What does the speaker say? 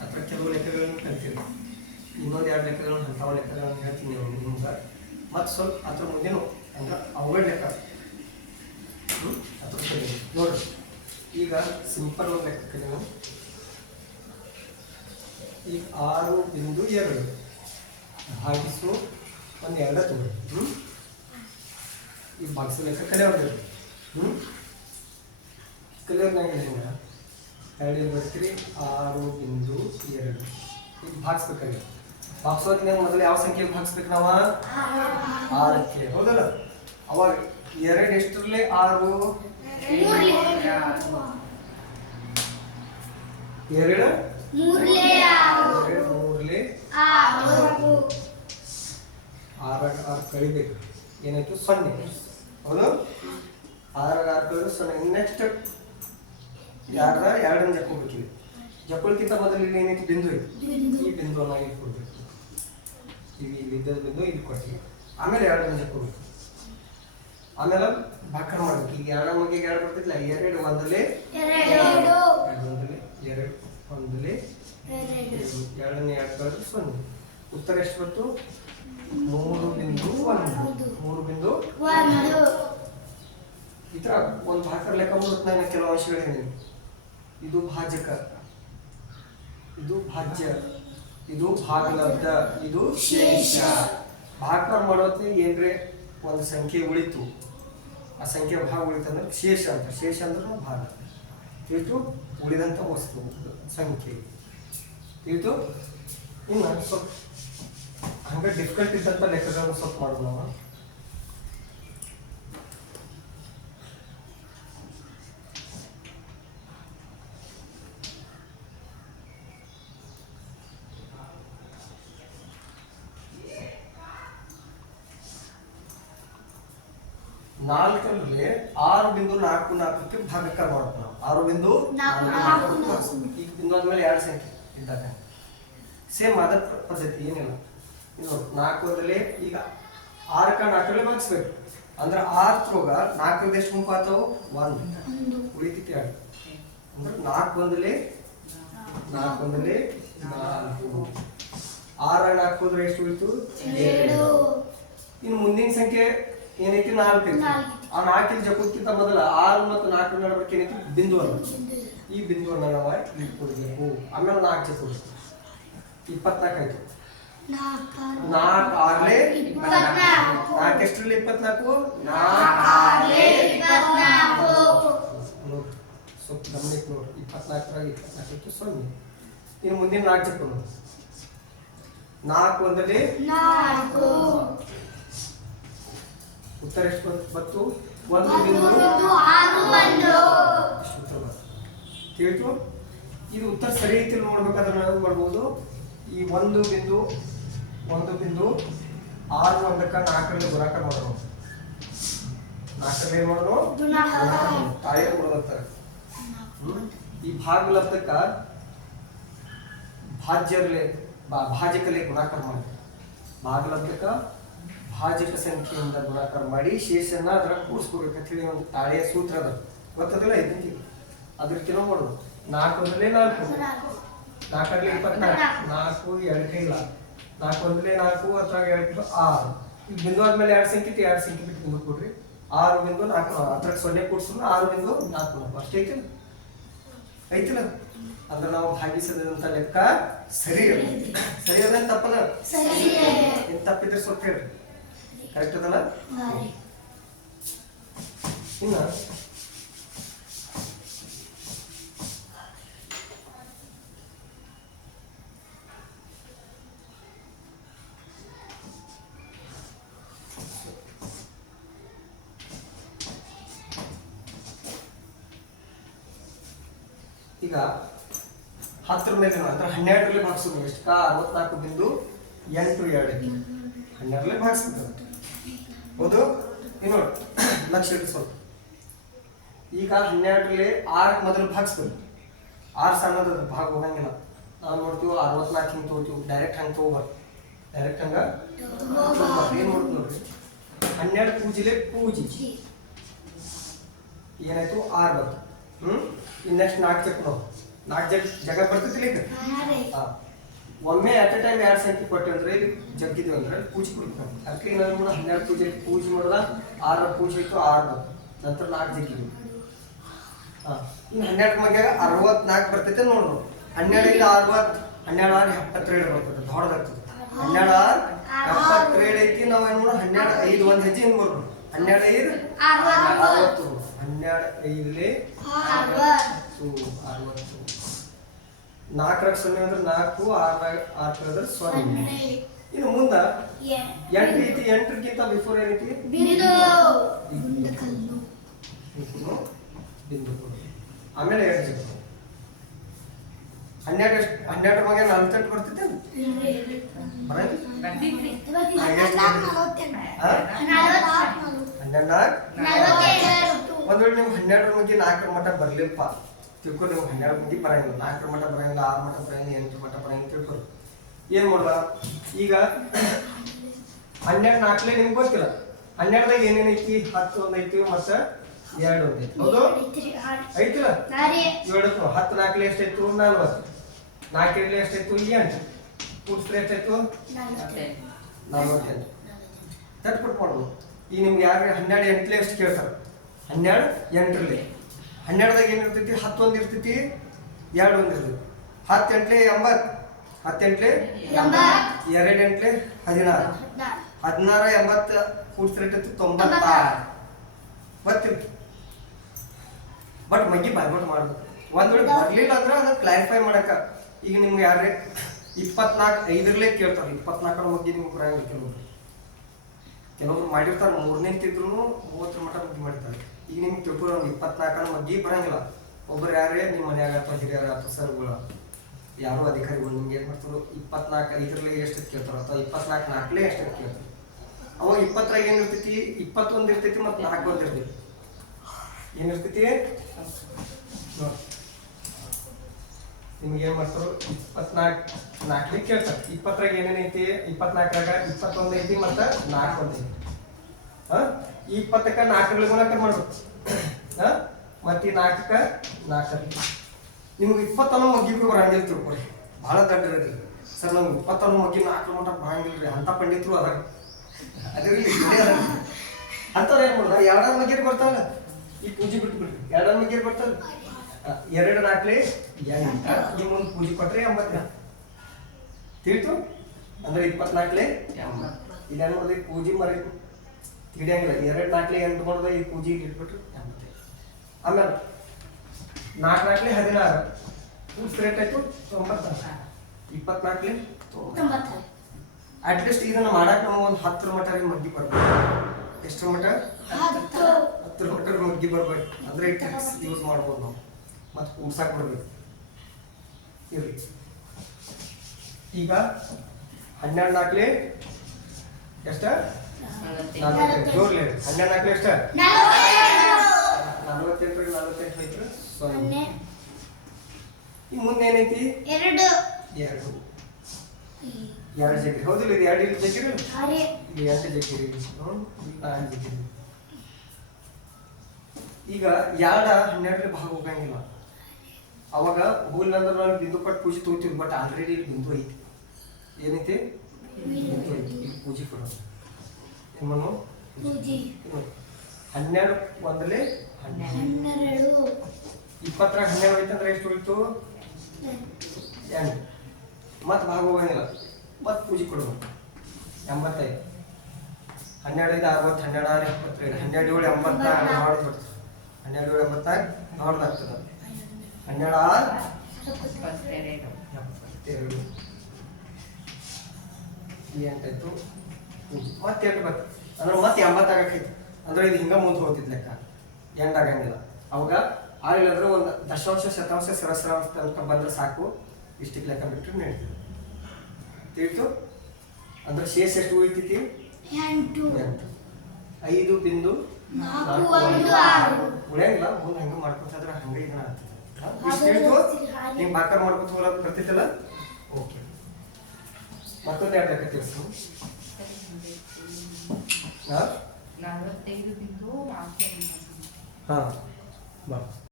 ಅಥವಾ ಕೆಲವು ಲೆಕ್ಕಗಳನ್ನು ಕಲ್ತೀರಿ ಇನ್ನೊಂದು ಎರಡು ಲೆಕ್ಕಗಳನ್ನು ಅಂಥವು ಲೆಕ್ಕಗಳನ್ನು ಹೇಳ್ತೀನಿ ಅವ್ರು ನಿಮ್ಗೆ ಮತ್ತು ಸ್ವಲ್ಪ ಅದ್ರ ಮುಂದೇನು ಅಂದ್ರೆ ಅವುಗಳ ಲೆಕ್ಕ. ಅದ್ರ ನೋಡಿ ಈಗ ಸಿಂಪಲ್ ಒಂದು ಲೆಕ್ಕ ಕಲಿಯೋಣ ಈಗ ಆರು ಬಿಂದು ಎರಡು. ಭಾಗಿಸು ಒಂದು ಎರಡು ತಗೊಳ್ಳಿ ಹ್ಞೂ ಈ ಭಾಗಿಸೋ ಲೆಕ್ಕ ಕಲಿಯೋದು ಹ್ಞೂ ಕಲಿಯೋದು ನಂಗೆ ಹೇಳಿದ ಎರಡು ಬರ್ತೀರಿ ಆರು ಬಿಂದು ಎರಡು. ಈಗ ಭಾಗಿಸ್ಬೇಕಾಗಿ ಭಾಗಿಸೋದ್ನಾಗ ಮೊದಲು ಯಾವ ಸಂಖ್ಯೆಗೆ ಭಾಗಿಸ್ಬೇಕು ನಾವ? ಆರಕ್ಕೆ. ಹೌದಲ್ಲ? ಅವಾಗ ಎರಡು ಎಷ್ಟರಲ್ಲೇ ಆರು. ಎರಡು? ಮೂರ್ಲೆ. ಆರಾಗ ಆರು. ಕಳಿಬೇಕು. ಏನಾಯ್ತು? ಸೊನ್ನೆ. ಹೌದು? ಆರಾಗ ಆರು ಕಳೆದು ಸೊನ್ನೆ. ನೆಕ್ಸ್ಟ್ ಯಾರ ಎರಡನ್ನ ಜಕ್ಕೊಬೇಕಿದೆ ಜಕ್ಕೊಳ್ಕಿಂತ ಮೊದಲು ಇಲ್ಲಿ ಏನೈತಿ? ಬಿಂದು ಐತಿ. ಈ ಬಿಂದು ಇಲ್ಲಿ ಕೊಡ್ಬೇಕು. ಇಲ್ಲಿ ಇಲ್ಲಿ ಇದ್ದದ ಬಿಂದು ಇಲ್ಲಿ ಕೊಡ್ತೀವಿ. ಆಮೇಲೆ ಎರಡನ್ನ ಜಕ್ಕೊಬೇಕು ಆಮೇಲೆ ಭಾಕರ ಮಾಡ್ಬೇಕು. ಈಗ ಎರಡ ಮಗ ಎರಡು ಬರ್ತಿಲ್ಲ ಎರಡು ಒಂದಲೇ ಎರಡು. ಎರಡು. ಒಂದಲೇ ಎರಡು ಒಂದಲೇ ಎರಡು. ಎರಡನೇ ಎರಡು ಕಳೆದು ಸೊನ್ನೆ. ಉತ್ತರ ಎಷ್ಟು ಬಂತು? ಮೂರು ಬಿಂದು ಒಂದು. ಮೂರು ಬಿಂದು ಈ ಥರ ಒಂದು ಭಾಕರ್ ಲೆಕ್ಕ ನಾನು ಕೆಲವು ಅಂಶಗಳು ಹೇಳಿನಿ ಇದು ಭಾಜಕ. ಇದು ಭಾಜ್ಯ. ಇದು ಭಾಗಲಬ್ಧ. ಇದು ಶೇಷ. ಭಾಗ ಮಾಡೋತ್ತಿ ಏನ್ರೆ? ಒಂದು ಸಂಖ್ಯೆ ಉಳಿತು. ಆ ಸಂಖ್ಯೆ ಭಾಗ ಉಳಿತಂದ್ರೆ ಶೇಷ ಅಂತ. ಶೇಷ ಅಂದ್ರೆ ಭಾಗ. ತಿಳಿತು? ಉಳಿದಂಥ ವಸ್ತು, ಸಂಖ್ಯೆ. ತಿಳಿತು? ಇನ್ನು ಸ್ವಲ್ಪ ಹಂಗೆ ಡಿಫಿಕಲ್ಟ್ ಇದ್ದಂಥ ಲೆಕ್ಕಗಳನ್ನು ಸ್ವಲ್ಪ ಮಾಡೋದು ನಾಲ್ಕರಲ್ಲಿ ಆರು ಬಿಂದು ನಾಲ್ಕು ನಾಲ್ಕಕ್ಕೆ ಭಾಗಕ ಮಾಡೋದು ನಾವು ಆರು ಬಿಂದು. ಈಗ ಬಿಂದು ಆದ್ಮೇಲೆ ಎರಡು ಸಂಖ್ಯೆ ಇದ್ದಾಗ. ಸೇಮ್ ಅದ ಪದ್ಧತಿ ಏನಿಲ್ಲ. ಇದು ನಾಲ್ಕರಲ್ಲಿ ಈಗ ಆರಕ್ಕ ನಾಲ್ಕರಲ್ಲಿ ಭಾಗಿಸ್ಬೇಕು. ಅಂದ್ರೆ ಆರ್ ತ್ರೋಗ ನಾಲ್ಕರಿಂದ ಎಷ್ಟು ಗುಂಪು ಆತವು? ಒಂದು. ಉಳಿತಿತ್ತು ಎರಡು. ಅಂದ್ರೆ ನಾಲ್ಕು ಒಂದಲ್ಲಿ ನಾಲ್ಕು ಒಂದಲ್ಲಿ ನಾಲ್ಕು ಆರ ನಾಲ್ಕು ಅಂದ್ರೆ ಎಷ್ಟು ಉಳಿತು? ಇನ್ನು ಮುಂದಿನ ಸಂಖ್ಯೆ ಏನೈತಿ ನಾಲ್ಕು ಐತಿ. ಆ ನಾಲ್ಕಿನ ಜಪಕ್ಕಿಂತ ಮೊದಲ ಆರು ಮತ್ತು ನಾಲ್ಕು ನಡಬೇಕು ಏನೈತಿ ಬಿಂದು ಅಲ್ಲ ಈ ಬಿಂದುವನ್ನ ನಾವು ಇಲ್ಲಿ ಕೊಡಬೇಕು. ಆಮೇಲೆ ನಾಲ್ಕು ಜಪ ಇಪ್ಪತ್ನಾಲ್ಕು ಆಯ್ತು. ನಾಲ್ಕು ಆರ್ಲೆ ಇಪ್ಪತ್ನಾಲ್ಕು. ನಾಲ್ಕು ಎಷ್ಟರಲ್ಲಿ ಇಪ್ಪತ್ನಾಲ್ಕು? ಇಪ್ಪತ್ನಾಲ್ಕು. ಸ್ವಲ್ಪ ಗಮನಿಕ್ ನೋಡಿ. ಇಪ್ಪತ್ನಾಲ್ಕರಾಗ ಇಪ್ಪತ್ನಾಲ್ಕಕ್ಕೆ ಸೊನ್ನೆ. ಇನ್ನು ಮುಂದಿನ ನಾಲ್ಕು ನೋಡಿ. ನಾಲ್ಕು ಒಂದಲ್ಲಿ ಉತ್ತರ ಎಷ್ಟು ಬಂತು? ಬತ್ತು ಒಂದು. ತಿಳಿತು? ಇದು ಉತ್ತರ ಸರಿ ಐತಿ ನೋಡ್ಬೇಕಾದ್ರೆ ನಾವು ಮಾಡ್ಬೋದು ಈ ಒಂದು ಬಿಂದು ಒಂದು ಬಿಂದು ಆರು ಒಂದಕ್ಕ ನಾಲ್ಕರಲ್ಲಿ ಗುಣಾಕ ಮಾಡೋಣ ನಾಲ್ಕರಲ್ಲಿ ಏನ್ ಮಾಡೋಣ. ತಾಯಿ ಕೊಡೋದಂತಾರೆ ಈ ಭಾಗಲಬ್ಧಕ್ಕ ಭಾಜ್ಯರ್ಲೆ ಭಾಜಕಲ್ಲಿ ಭಾಜಕಲೆ ಗುಣಾಕಾರ ಮಾಡಿ ಭಾಗಲಬ್ಧಕ್ಕ ಭಾಜಕ ಸಂಖ್ಯೆಯಿಂದ ಗುಣಾಕಾರ ಮಾಡಿ ಶೇಷನ್ನ ಅದರ ಕೂಡಿಸ್ಕೋಬೇಕಂತ ಹೇಳಿ ಒಂದು ತಾಳೆಯ ಸೂತ್ರ ಅದ. ಗೊತ್ತದಿಲ್ಲ ಐದಂತಿ ಅದ್ರ ಕೆಲವು ಮಾಡೋದು ಅಂದ್ರೆ ನಾಲ್ಕು. ನಾಲ್ಕಲ್ಲಿ ಇಪ್ಪತ್ನಾಲ್ಕು. ನಾಲ್ಕು ಎರಡು ಇಲ್ಲ. ನಾಲ್ಕು ಅಂದ್ರೆ ನಾಲ್ಕು ಅದ್ರಾಗ ಎರಡು ಆರು. ಈಗ ಬಿಂದು ಆದ್ಮೇಲೆ ಎರಡು ಸಂಖ್ಯೆ ಎರಡು ಸಂಖ್ಯೆ ಬಿಟ್ಟು ಬಿಂದು ಕೊಡ್ರಿ ಆರು ಬಿಂದು ನಾಲ್ಕು. ಅದ್ರಾಗ ಸೊನ್ನೆ ಕೂಡಿಸಿದ್ರು ಆರು ಬಿಂದು ನಾಲ್ಕು ನಾಲ್ಕು ಅಷ್ಟೇ ಐತಿಲ್ಲ ಐತಿಲ್ಲ? ಅಂದ್ರೆ ನಾವು ಭಾಗಿಸದಂತ ಲೆಕ್ಕ ಸರಿ ಸರಿ. ಅದ ತಪ್ಪದ ತಪ್ಪಿದ್ರೆ ಸ್ವಲ್ಪ ಹೇಳ್ರಿ. ಕರೆಕ್ಟ್ ಅದಲ್ಲ ಇನ್ನ ಈಗ ಹತ್ತರ ಮೇಲೆ ಅಂದ್ರೆ ಹನ್ನೆರಡರಲ್ಲಿ ಭಾಗಿಸ್ಬೇಕು. ಎಷ್ಟು? ಅರವತ್ನಾಲ್ಕು ಬಿಂದು ಎಂಟು ಎರಡಕ್ಕೆ ಹನ್ನೆರಡರಲ್ಲಿ ಭಾಗಿಸ್ಬೇಕು. ಹೌದು? ಇನ್ನು ನೋಡಿ. ಲಕ್ಷ ಇಟ್ಟು ಸ್ವಲ್ಪ ಈಗ ಹನ್ನೆರಡರಲ್ಲಿ ಆರು ಮೊದಲು ಭಾಗಿಸ್ಬೇಕು ಆರು ಸಣ್ಣದ ಭಾಗ ಹೋಗಂಗಿಲ್ಲ. ನಾವು ನೋಡ್ತೀವಿ ಅರವತ್ನಾಲ್ಕು ಹಿಂಗೆ ತೋರ್ತೀವಿ ಡೈರೆಕ್ಟ್ ಹಂಗೆ ತೊಗೋಬಾರ್ದು. ಡೈರೆಕ್ಟ್ ಹಂಗೆ? ಏನು ಮಾಡ್ತೀವಿ ನೋಡ್ರಿ? ಹನ್ನೆರಡು ಪೂಜಿಲೆ ಪೂಜಿ. ಏನಾಯ್ತು? ಆರ್ ಬಂತು. ಹ್ಞೂ ಇನ್ನು ನೆಕ್ಸ್ಟ್ ನಾಲ್ಕು ಚೆಕ್ ನಾವು ನಾಲ್ಕು ಜಗ ಜಗ ಬರ್ತೈತಿ ಈಗ? ಹಾ. ಒಮ್ಮೆ ಅಟ್ ಎ ಟೈಮ್ ಎರಡು ಸಂಖ್ಯೆ ಕೊಟ್ಟೆ ಅಂದ್ರೆ ಇಲ್ಲಿ ಜಗ್ಗಿದ್ವಿ ಅಂದ್ರೆ ಪೂಜೆ ಕೊಡ್ತಾರೆ ಅದಕ್ಕೆ ನಾನು ಕೂಡ ಹನ್ನೆರಡು ಪೂಜೆ ಪೂಜೆ ಮಾಡಿದ ಆರ ಪೂಜೆ ಇತ್ತು ಆರು ನಂತರ ನಾಲ್ಕು ಜಗ್ಗಿದ್ವಿ ಹಾಂ ಇನ್ನು ಹನ್ನೆರಡು ಮಗ್ಯಾಗ ಅರವತ್ನಾಲ್ಕು ಬರ್ತೈತೆ ನೋಡ್ರು. ಹನ್ನೆರಡರಿಂದ ಅರವತ್ತು ಹನ್ನೆರಡು ಆರು ಎಪ್ಪತ್ತೆರಡು ಬರ್ತದೆ ದೊಡ್ಡದಾಗ್ತದೆ. ಹನ್ನೆರಡು ಆರು ಎಪ್ಪತ್ತೆರಡು ಐತಿ ನಾವು ಏನು ಮಾಡೋಣ ಹನ್ನೆರಡು ಐದು ಒಂದು ಹೆಜ್ಜೆ ಹಿಂಗೆ ಬರ್ರು ಹನ್ನೆರಡು ಐದು ಅರವತ್ತು. ಅರವತ್ತು ಹನ್ನೆರಡು ಐದಲೇ ಅರವತ್ತು. ಅರವತ್ತು. ನಾಲ್ಕರಾಗ ಸೊನ್ನೆ ಅಂದ್ರೆ ನಾಲ್ಕು ಆರ್ನಾಗ ಆರ್ ಅಂದ್ರೆ ಸೊನ್ನೆ. ಇನ್ನು ಮುಂದ ಎಂಟು ಐತಿ ಎಂಟಕ್ಕಿಂತ ಬಿಫೋರ್ ಏನೈತಿ? ಆಮೇಲೆ ಎರಡು ಜಗ ಹನ್ನೆರಡು ಹನ್ನೆರಡು. ಮಗ ನಲ್ವತ್ತೆಂಟು ಕೊಡ್ತಿದ್ದೆ ಹನ್ನೆರಡು ನಾಲ್ಕು. ಒಂದ್ ವೇಳೆ ನೀವು ಹನ್ನೆರಡರ ಮಧ್ಯೆ ನಾಲ್ಕರ ಮಟ್ಟ ಬರ್ಲಿಲ್ಪ? ತಿಳ್ಕೊ ನಿಮ್ಗೆ ಹನ್ನೆರಡು ಮಂದಿ ಬರಂಗಿಲ್ಲ ನಾಲ್ಕರ ಮಟ್ಟ ಬರಂಗಿಲ್ಲ ಆರು ಮಟ್ಟ ಬರಂಗಿಲ್ಲ ಎಂಟು ಮಟ್ಟ ಬರಂಗಿಲ್ಲ ತಿಳ್ಕೊರು ಏನು ಮಾಡೋದ? ಈಗ ಹನ್ನೆರಡು ನಾಲ್ಕಲೇ ನಿಮ್ಗೆ ಗೊತ್ತಿಲ್ಲ. ಹನ್ನೆರಡದಾಗ ಏನೇನೈತಿ ಹತ್ತು ಒಂದ್ ಐತಿ, ಮತ್ತು ಎರಡು ಒಂದ್ ಐತಿ. ಹೌದು? ಐತಿಲ್ಲ? ಎರಡು ಹತ್ತು ನಾಲ್ಕಲೇ ಎಷ್ಟಾಯ್ತು ನಲ್ವತ್ತು. ನಾಲ್ಕರಲ್ಲಿ ಎಷ್ಟಾಯ್ತು ಎಂಟು. ಕೂಡಿಸ್ರೆ ಎಷ್ಟಾಯ್ತು ನಲ್ವತ್ತೆಂಟು. ತಟ್ಬಿಟ್ಟು ಮಾಡೋದು ಈಗ ನಿಮ್ಗೆ ಯಾರು ಹನ್ನೆರಡು ಎಂಟಲೇ ಎಷ್ಟು ಕೇಳ್ತಾರೆ. ಹನ್ನೆರಡು ಎಂಟರಲ್ಲಿ. ಹನ್ನೆರಡದಾಗ ಏನಿರ್ತೈತಿ? ಹತ್ತೊಂದು ಇರ್ತೈತಿ ಎರಡು ಒಂದು ಇರ್ತೈತಿ. ಹತ್ತೆಂಟ್ಲೆ ಎಂಬತ್ತು ಹತ್ತು ಎಂಟ್ಲೆ ಎಂಬತ್ತು. ಎರಡು ಎಂಟ್ಲೆ ಹದಿನಾರು. ಹದಿನಾರ ಎಂಬತ್ತು ಕೂಡಿಸಿದ್ರೆ ಎಷ್ಟೈತಿ ತೊಂಬತ್ತಾರು. ಬರ್ತೀವಿ ಬಟ್ ಮಗ್ಗಿ ಬಾಯ್ಬಟ್ ಮಾಡ್ಬೇಕು. ಒಂದ್ ವೇಳೆ ಬರ್ಲಿಲ್ಲ ಅಂದ್ರೆ ಅದನ್ನ ಕ್ಲಾರಿಫೈ ಮಾಡಕ ಈಗ ನಿಮ್ಗೆ ಯಾರೇ ಇಪ್ಪತ್ನಾಲ್ಕು ಐದರಲ್ಲೇ ಕೇಳ್ತಾರೆ. ಇಪ್ಪತ್ನಾಲ್ಕರ ಮಗ್ಗಿ ನಿಮ್ಗೆ ಪ್ರಯಾಣ ಕೆಲವರು ಕೆಲವರು ಮಾಡಿರ್ತಾರೆ ಮೂರನೇ ತಿದ್ರು ಮೂವತ್ತರ ಮಟ್ಟ ಮಗ್ಗಿ ಮಾಡಿರ್ತಾರೆ. ಈಗ ನಿಮ್ಗೆ ತಿಳ್ಕೊಳ್ಳೋ ಇಪ್ಪತ್ನಾಲ್ಕನ ಮಗ್ಗಿ ಬರಂಗಿಲ್ಲ. ಒಬ್ರು ಯಾರೇ ನಿಮ್ಮ ಮನ್ಯಾಗ ಅಥವಾ ಹಿರಿಯರ ಅಥವಾ ಸರ್ಗಳು, ಯಾರೋ ಅಧಿಕಾರಿಗಳು ನಿಮ್ಗೆ ಏನು ಮಾಡ್ತಾರೆ ಇಪ್ಪತ್ನಾಲ್ಕು ಐದರಲ್ಲೇ ಎಷ್ಟು ಕೇಳ್ತಾರೆ ಅಥವಾ ಇಪ್ಪತ್ನಾಲ್ಕು ನಾಲ್ಕಲೇ ಎಷ್ಟು ಕೇಳ್ತಾರೆ. ಅವಾಗ ಇಪ್ಪತ್ತರಾಗ ಏನಿರ್ತೈತಿ ಇಪ್ಪತ್ತೊಂದು ಇರ್ತೈತಿ ಮತ್ತು ನಾಲ್ಕು ಒಂದು ಇರ್ತೈತಿ. ಏನಿರ್ತೈತಿ. ನಿಮ್ಗೆ ಏನು ಮಾಡ್ತಾರೆ ಇಪ್ಪತ್ನಾಲ್ಕು ನಾಲ್ಕಲಿಗೆ ಕೇಳ್ತಾರೆ. ಇಪ್ಪತ್ತರಾಗ ಏನೇನೈತಿ ಇಪ್ಪತ್ನಾಲ್ಕರಾಗ ಇಪ್ಪತ್ತೊಂದು ಐತಿ ಮತ್ತು ನಾಲ್ಕು ಒಂದು ಐತಿ. ಹಾ? ಇಪ್ಪತ್ತಕ್ಕ ನಾಲ್ಕರಲ್ಲಿ ಗುಣಾಕಾರ ಮಾಡ್ಬೇಕು. ಹಾ? ಮತ್ತೆ ಈ ನಾಲ್ಕಕ್ಕ ನಾಲ್ಕರಲ್ಲಿ ನಿಮ್ಗೆ ಇಪ್ಪತ್ತೊಂದು ಮಗ್ಗಿಗೂ ಬರಂಗಿಲ್ಲ ತಿಳ್ಕೊರಿ ಭಾಳ ದೊಡ್ಡ ಇರಲಿ ಸರ್, ನಮ್ಗೆ ಇಪ್ಪತ್ತೊಂದು ಮಗ್ಗಿ ನಾಲ್ಕು ಮಟ್ಟ ಬರಂಗಿಲ್ಲ ರೀ. ಅಂತ ಪಂಡಿತರು ಅದಾರ. ಅದ್ರಲ್ಲಿ ಏನು ಮಾಡ್ತಾರೆ ಎರಡರ ಮಗ್ಗಿರಿ ಬರ್ತಾವಲ್ಲ? ಈ ಪೂಜೆ ಬಿಟ್ಟು ಬಿಡ್ರಿ. ಎರಡರ ಮಗ್ಗಿರಿ ಬರ್ತಾವಲ್ಲ ಎರಡು ನಾಲ್ಕಲಿ ಎಂಟ. ಈ ಮುಂದೆ ಪೂಜೆ ಕೊಟ್ರೆ ಎಂಬತ್ತ. ತಿಳಿತು? ಅಂದ್ರೆ ಇಪ್ಪತ್ನಾಲ್ಕಲೆ ಇಲ್ಲ ನೋಡಿದ್ರೆ ಈ ಪೂಜೆ ಮರಿ ತಿಳಿಯಂಗಿಲ್ಲ ಎರಡು ನಾಲ್ಕಲಿ ಎಂಟು ಮಾಡಿದ್ರೆ ಈ ಪೂಜೆ ಇಟ್ಬಿಟ್ರು ಎಂಬತ್ತೈದು. ಆಮೇಲೆ ನಾಲ್ಕು ನಾಲ್ಕಲಿ ಹದಿನಾರು. ಕೂಡಿಸ್ ರೇಟ್ ಆಯ್ತು ತೊಂಬತ್ತಾರು. ಇಪ್ಪತ್ನಾಲ್ಕಲಿ ಅಟ್ಲೀಸ್ಟ್ ಇದನ್ನ ಮಾಡಕ್ ನಮಗೆ ಒಂದು ಹತ್ತರ ಮಟ್ಟ ಮಗ್ಗಿ ಬರ್ಬೇಕು. ಎಷ್ಟು ಮಟ್ಟ ಹತ್ತರ ಮಟ್ಟ ಮಗ್ಗಿ ಬರ್ಬೇಕು. ಅಂದ್ರೆ ಟ್ರಿಕ್ಸ್ ಯೂಸ್ ಮಾಡ್ಬೋದು ನಾವು. ಮತ್ತೆ ಕೂಡ್ಸಾಕ್ ಬರ್ಬೇಕು. ಇರ್ಲಿ. ಈಗ ಹನ್ನೆರಡು ನಾಲ್ಕಲಿ ಎಷ್ಟ? ನಲ್ವತ್ತೆಂಟು ಜೋರ್ಲಿ ಹೇಳಿ. ಹನ್ನೆರಡು ನಾಲ್ಕಲೆ ಎಷ್ಟ ನಲ್ವತ್ತೆಂಟರಿಗೆ ನಲ್ವತ್ತೆಂಟು ಐತ್ರಿ ಸೊನ್ನೆ ಈ ಮುಂದೆ ಏನೈತಿ? ಎರಡು. ಎರಡು. ಎರಡು ಜಗ್ರಿ ಹೌದಿಲ್ಲ ಇದು ಎರಡು ಇಲ್ಲಿ ಜಗ್ರಿ ಇಲ್ಲಿ ಎಂಟು ಜಗ್ಗಿರಿ. ನಾಲ್ಕು ಜಗ್ಗಿರಿ. ಈಗ ಯಾಡ ಹನ್ನೆರಡರಲ್ಲಿ ಭಾಗ ಹೋಗಂಗಿಲ್ಲ. ಅವಾಗ ಹೋಗ್ಲಿಲ್ಲ ಅಂದ್ರೆ ನಾನು ಬಿಂದು ಕೊಟ್ಟು ಪೂಜೆ ತಗೋತೀವಿ ಬಟ್ ಆಲ್ರೆಡಿ ಇಲ್ಲಿ ಬಿಂದು ಐತಿ. ಏನೈತಿ? ಬಿಂದು ಐತಿ. ಇಲ್ಲಿ ಪೂಜೆ ಕೊಡೋದು. ಹ್ಮ್. ಹನ್ನೆರಡು ಒಂದಲೇ ಹನ್ನೆರಡು. ಇಪ್ಪತ್ತರ ಹನ್ನೆರಡು ಐತಂದ್ರೆ ಎಷ್ಟು ಉಳಿತು ಎಂಟು. ಮತ್ತೆ ಭಾಗ ಮತ್ತು ಪೂಜೆ ಕೊಡ್ಬೇಕು ಎಂಬತ್ತೈದು. ಹನ್ನೆರಡು ಐದು ಅರವತ್ತು ಹನ್ನೆರಡು ಆರು ಎಪ್ಪತ್ತೈದು. ಹನ್ನೆರಡು ಏಳು ಬರ್ತದೆ ಹನ್ನೆರಡು ಏಳು ಎಂಬತ್ತಾರು ನೋಡ್ದಾಗ್ತದೆ ಹನ್ನೆರಡು ಆರು ಎಪ್ಪತ್ತೆರಡು. ಎಂಟಾಯ್ತು ಮತ್ತೆ ಎಂಟು ಬರ್ತದೆ ಅಂದ್ರೆ ಮತ್ತೆ ಎಂಬತ್ತಾಗಕ್ಕೈತಿ ಅಂದ್ರೆ ಇದು ಹಿಂಗ ಮುಂದೆ ಹೋಗ್ತಿದ್ ಲೆಕ್ಕ. ಎಂಡ್ ಆಗಂಗಿಲ್ಲ. ಅವಾಗ ಆಗಿಲ್ಲ ಅಂದ್ರೆ ಒಂದು ದಶಾಂಶ ಶತಾಂಶ ಸರಸರಾಂಶ ತನಕ ಬಂದ್ರೆ ಸಾಕು. ಇಷ್ಟಕ್ಕೆ ಲೆಕ್ಕ ಬಿಟ್ಟರೆ ನಡೀತದೆ. ತಿಳಿತು? ಅಂದ್ರೆ ಶೇಷ ಎಷ್ಟು ಉಳಿತೈತಿ? ಎಂಟು. ಐದು ಬಿಂದು. ಉಳಿಯಂಗಿಲ್ಲ. ಮುಂದೆ ಹಂಗೆ ಮಾಡ್ಕೊತಾದ್ರೆ ಹಂಗೆ ಇದನ್ನ ಆಗ್ತದೆ. ಇಷ್ಟು ತಿಳಿತು ಹಿಂಗೆ. ಬಾಕಾರ ಮಾಡ್ಕೊತ ಹೋಗಕ್ಕೆ ಬರ್ತಿತ್ತಲ್ಲ? ಓಕೆ ಮತ್ತೊಂದು ಎರಡು ಲೆಕ್ಕ ತಿಳಿಸು ಹಾಂ ನಲವತ್ತೈದು ಬಿಂದು ನಾಲ್ಕು ಹಾಂ ಬಾ